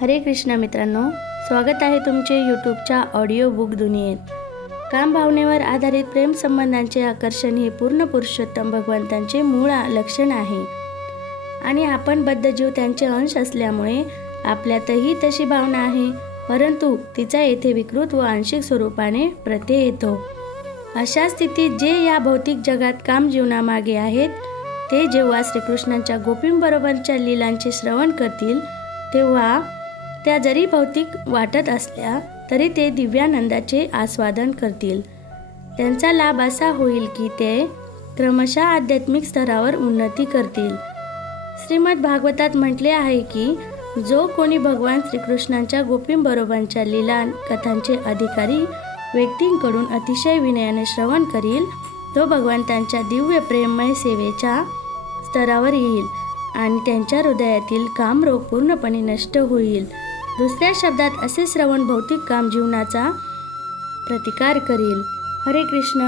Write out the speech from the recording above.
हरे कृष्ण मित्रांनो, स्वागत आहे तुमचे यूट्यूबच्या ऑडिओ बुक दुनियेत। काम भावनेवर आधारित प्रेम संबंधांचे आकर्षण हे पूर्ण पुरुषोत्तम भगवंतांचे मूळ लक्षण आहे आणि आपण बद्धजीव त्यांचे अंश असल्यामुळे आपल्यातही तशी भावना आहे, परंतु तिचा येथे विकृत व आंशिक स्वरूपाने प्रत्यय येतो। अशा स्थितीत जे या भौतिक जगात काम जीवनामागे आहेत ते जेव्हा श्रीकृष्णांच्या गोपींबरोबरच्या लीलांचे श्रवण करतील तेव्हा त्या जरी भौतिक वाटत असल्या तरी ते दिव्यानंदाचे आस्वादन करतील। त्यांचा लाभ असा होईल की ते क्रमशः आध्यात्मिक स्तरावर उन्नती करतील। श्रीमद भागवतात म्हटले आहे की जो कोणी भगवान श्रीकृष्णांच्या गोपींबरोबरच्या लीला कथांचे अधिकारी व्यक्तींकडून अतिशय विनयाने श्रवण करील तो भगवंतांच्या दिव्य प्रेममय सेवेच्या स्तरावर येईल आणि त्यांच्या हृदयातील कामरोग पूर्णपणे नष्ट होईल। दुसऱ्या शब्दात असे श्रवण भौतिक काम जीवनाचा प्रतिकार करील। हरे कृष्ण।